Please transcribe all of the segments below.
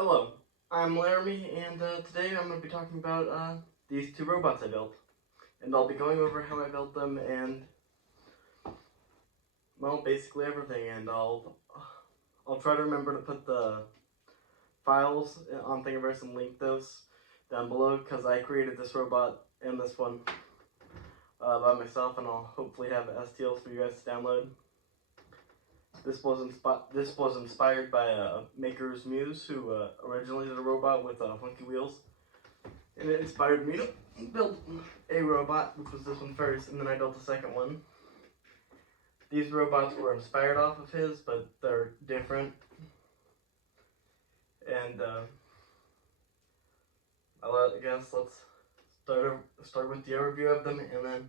Hello, I'm Laramie, and today I'm going to be talking about these two robots I built. And I'll be going over how I built them and, well, basically everything. And I'll try to remember to put the files on Thingiverse and link those down below, because I created this robot and this one by myself, and I'll hopefully have STLs for you guys to download. This was inspired by Maker's Muse, who originally did a robot with funky wheels, and it inspired me to build a robot, which was this one first, and then I built a second one. These robots were inspired off of his, but they're different, and I guess let's start with the overview of them, and then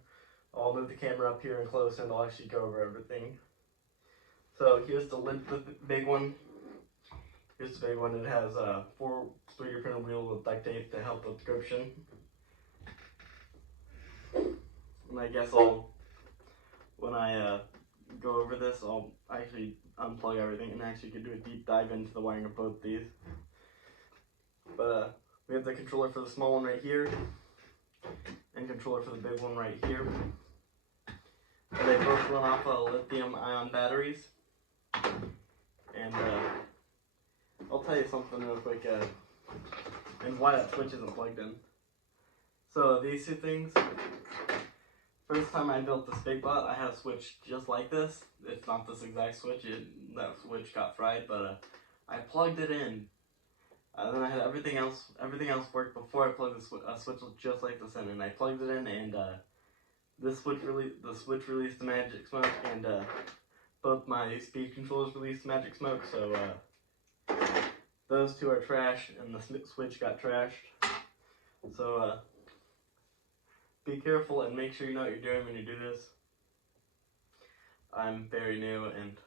I'll move the camera up here and close, and I'll actually go over everything. So here's the big one. Here's the big one. It has 4 3D printed wheels with duct tape to help with description. And I guess when I go over this, I'll actually unplug everything and actually could do a deep dive into the wiring of both these. But we have the controller for the small one right here, and controller for the big one right here. And they both run off lithium-ion batteries. And I'll tell you something real quick, and why that switch isn't plugged in. So these two things, first time I built this big bot, I had a switch just like this. It's not this exact switch, that switch got fried, but I plugged it in. Then I had everything else worked before I plugged a switch just like this in, and I plugged it in, and the switch released the magic smoke, and both my speed controllers released magic smoke, so those two are trash, and the switch got trashed. So be careful and make sure you know what you're doing when you do this. I'm very new and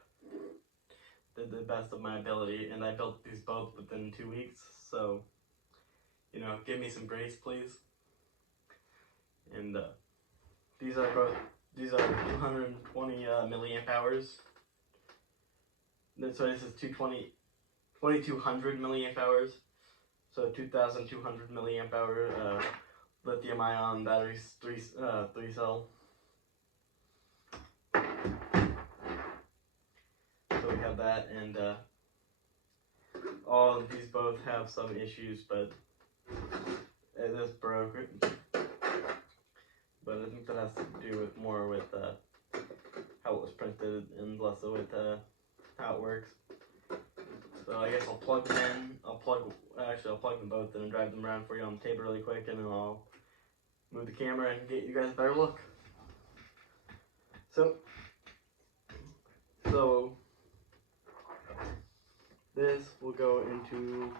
did the best of my ability, and I built these both within 2 weeks, so give me some grace, please. And these are 220 milliamp hours. So this is 2200 milliamp hours. So 2200 milliamp hour lithium-ion batteries, three cell. So we have that, and all of these both have some issues, but it is broken. But I think that has to do with more with how it was printed and less so with how it works. So I guess I'll plug them in. I'll plug them both in and drive them around for you on the table really quick, and then I'll move the camera and get you guys a better look. So this will go into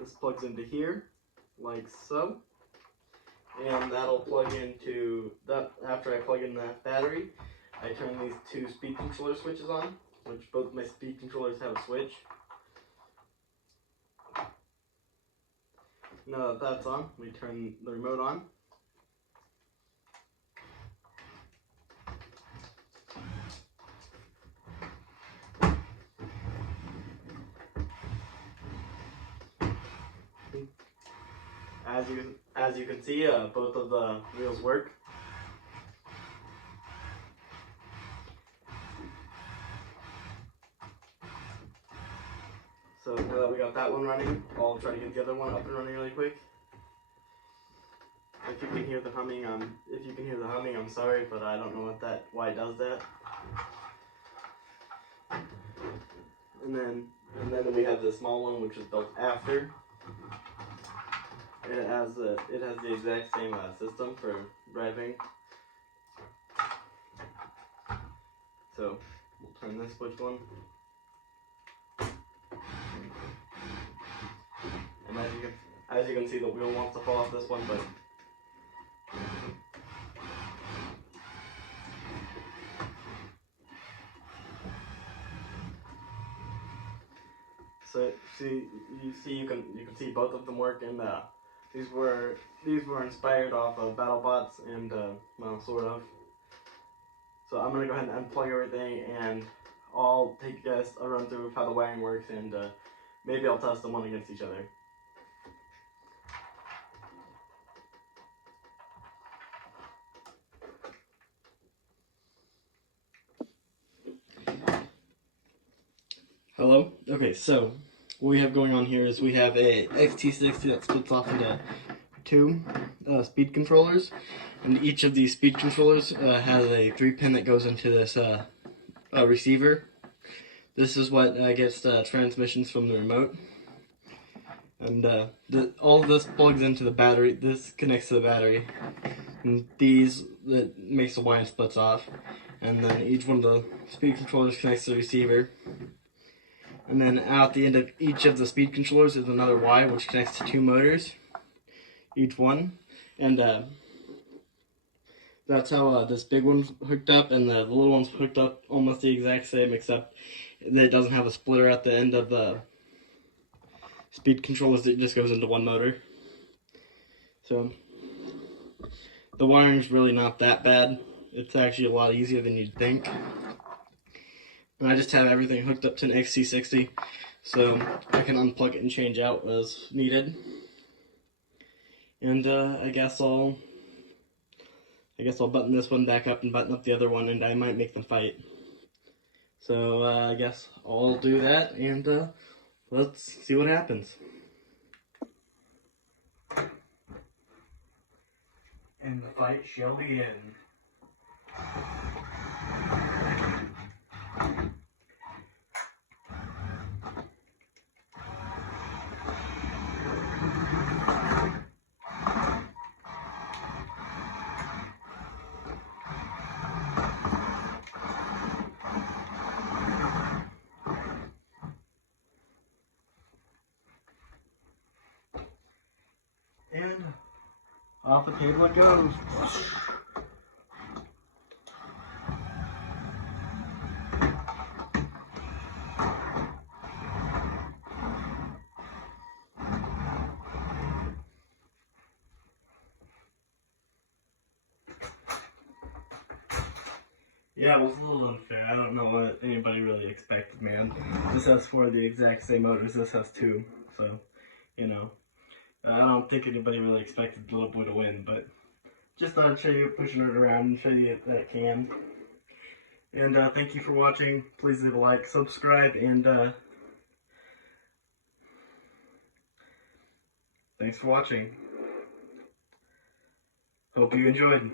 this plugs into here, like so, and that'll plug into that. After I plug in that battery, I turn these 2 speed controller switches on, which both my speed controllers have a switch. Now that that's on, we turn the remote on. As you can see, both of the wheels work. So now that we got that one running, I'll try to get the other one up and running really quick. If you can hear the humming, I'm sorry, but I don't know why it does that. And then we have the small one, which was built after. It has the exact same system for driving. So we'll turn this switch on. And as you can see, the wheel wants to fall off this one, but so you can see both of them work, and these were inspired off of BattleBots and well, sort of. So I'm gonna go ahead and unplug everything, and I'll take you guys a run through of how the wiring works, and maybe I'll test them one against each other. Hello? Okay, so what we have going on here is we have a XT60 that splits off into two speed controllers, and each of these speed controllers has a 3-pin that goes into this receiver. This is what gets the transmissions from the remote, and all of this plugs into the battery. This connects to the battery, and that makes the wire splits off, and then each one of the speed controllers connects to the receiver. And then out the end of each of the speed controllers is another Y, which connects to 2 motors, each one. And that's how this big one's hooked up, and the little one's hooked up almost the exact same, except that it doesn't have a splitter at the end of the speed controllers. It just goes into one motor. So the wiring's really not that bad. It's actually a lot easier than you'd think. And I just have everything hooked up to an XT60, so I can unplug it and change out as needed. And I guess I'll button this one back up and button up the other one, and I might make them fight. So I guess I'll do that, and let's see what happens. And the fight shall begin. And off the table it goes. Yeah, it was a little unfair. I don't know what anybody really expected, man. This has 4 of the exact same motors. This has 2. So, you know. I don't think anybody really expected the little boy to win, but just thought I'd show you pushing it around and show you that it can. And thank you for watching. Please leave a like, subscribe, and thanks for watching. Hope you enjoyed.